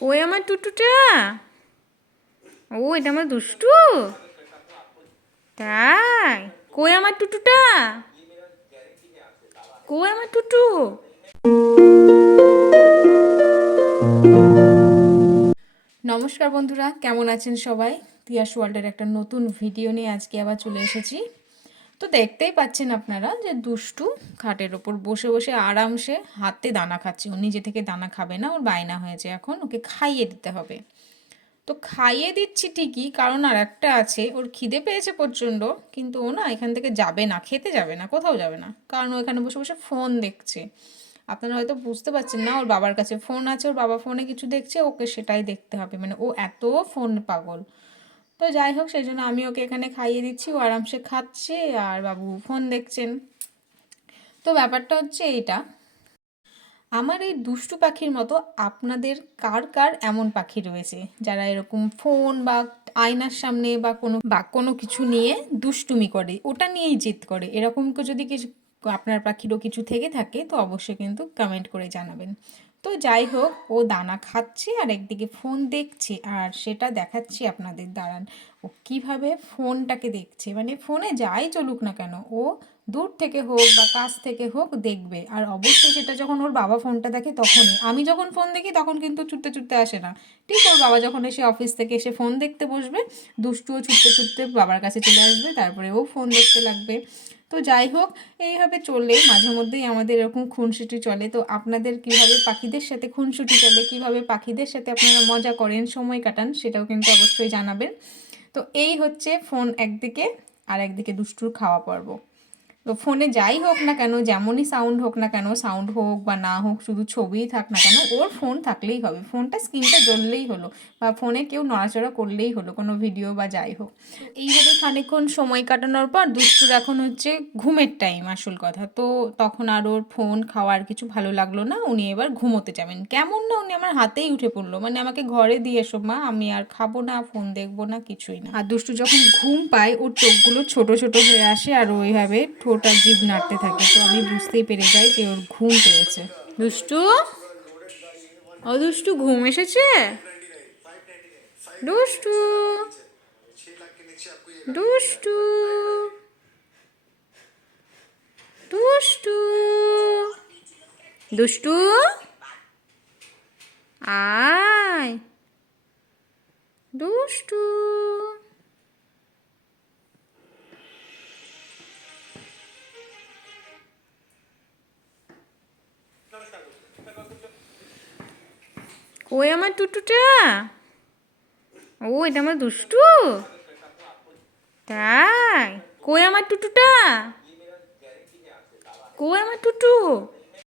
কই আমার টুটুটা? ও এটা আমার দুষ্টু? তাই? কই আমার টুটুটা? কই আমার টুটু? নমস্কার বন্ধুরা, কেমন আছেন সবাই? তিয়াস ওয়ার্ল্ডের একটা নতুন ভিডিও নিয়ে আজকে আবার চলে এসেছি। তো দেখতেই পাচ্ছেন আপনারা যে দুষ্টু খাটের ওপর বসে বসে আরামসে হাতে দানা খাচ্ছে। ও নিজে থেকে দানা খাবে না, ওর বায়না হয়েছে এখন, ওকে খাইয়ে দিতে হবে। তো খাইয়ে দিচ্ছি ঠিকই, কারণ আর একটা আছে, ওর খিদে পেয়েছে প্রচণ্ড, কিন্তু ও না এখান থেকে যাবে না, খেতে যাবে না, কোথাও যাবে না, কারণ ও এখানে বসে বসে ফোন দেখছে। আপনারা হয়তো বুঝতে পারছেন না, ওর বাবার কাছে ফোন আছে, ওর বাবা ফোনে কিছু দেখছে, ওকে সেটাই দেখতে হবে। মানে ও এত ফোন পাগল। তো যাই হোক, সেই জন্য আমি ওকে এখানে খাইয়ে দিচ্ছি। ও আরামসে খাচ্ছে আর বাবু ফোন দেখছেন। তো ব্যাপারটা হচ্ছে এইটা, আমার এই দুষ্টু পাখির মতো আপনাদের কার কার এমন পাখি রয়েছে? যারা এরকম ফোন বা আয়নার সামনে বা কোনো বা কোনো কিছু নিয়ে দুষ্টুমি করে, ওটা নিয়েই জিত করে। এরকম যদি কিছু, আপনার পাখিরও কিছু থেকে থাকে, তো অবশ্যই কিন্তু কমেন্ট করে জানাবেন। তো যাই হোক, ও দানা খাচ্ছে আর একদিকে ফোন দেখছে আর সেটা দেখাচ্ছি আপনাদের, দাঁড়ান। ও কীভাবে ফোনটাকে দেখছে? মানে ফোনে যাই চলুক না কেন, ও দূর থেকে হোক বা কাছ থেকে হোক দেখবে। আর অবশ্যই সেটা যখন ওর বাবা ফোনটা দেখে তখনই। আমি যখন ফোন দেখি তখন কিন্তু ছুটতে ছুটতে আসে না। ঠিক ওর বাবা যখন এসে অফিস থেকে এসে ফোন দেখতে বসবে, দুষ্টুও ছুটতে ছুটতে বাবার কাছে চলে আসবে, তারপরে ও ফোন দেখতে লাগবে। তো যাই হোক, এইভাবে চললে মাঝে মধ্যেই আমাদের এরকম খুনসুটি চলে। তো আপনাদের কীভাবে পাখিদের সাথে খুনসুটি চলে, কীভাবে পাখিদের সাথে আপনারা মজা করেন, সময় কাটান, সেটাও কিন্তু অবশ্যই জানাবেন। তো এই হচ্ছে ফোন একদিকে আর একদিকে দুষ্টুর খাওয়া পর্ব। তো ফোনে যাই হোক না কেন, যেমনই সাউন্ড হোক না কেন সাউন্ড হোক বা না হোক, শুধু ছবিই থাক না কেন, ওর ফোন থাকলেই হবে। ফোনটা স্ক্রিনটা জ্বললেই হলো বা ফোনে কেউ নড়াচড়া করলেই হলো, কোনো ভিডিও বা যাই হোক। এইভাবে খানিকক্ষণ সময় কাটানোর পর দুষ্টুর এখন হচ্ছে ঘুমের টাইম আসল কথা। তো তখন আর ওর ফোন খাওয়ার কিছু ভালো লাগল না, উনি এবার ঘুমোতে যাবেন। কেমন না উনি আমার হাতেই উঠে পড়ল। মানে আমাকে ঘরে দিয়ে এসো মা, আমি আর খাব না ফোন দেখব না, কিছুই না। আর দুষ্টু যখন ঘুম পায়, ওর চোখগুলো ছোট ছোট হয়ে আসে আর ওইভাবে ঠোঁট আর জিভ নাড়তে থাকে, তো আমি বুঝতেই পেরে যাই যে ওর ঘুম পেয়েছে। দুষ্টু? ও দুষ্টু, ঘুম এসেছে? দুষ্টু? দুষ্টু? দুষ্টু? দুষ্টু? আয়। দুষ্টু? কই আমার টুটুটা? ও এটা আমার দুষ্টু? তাই? কই আমার টুটুটা? কই আমার টুটু?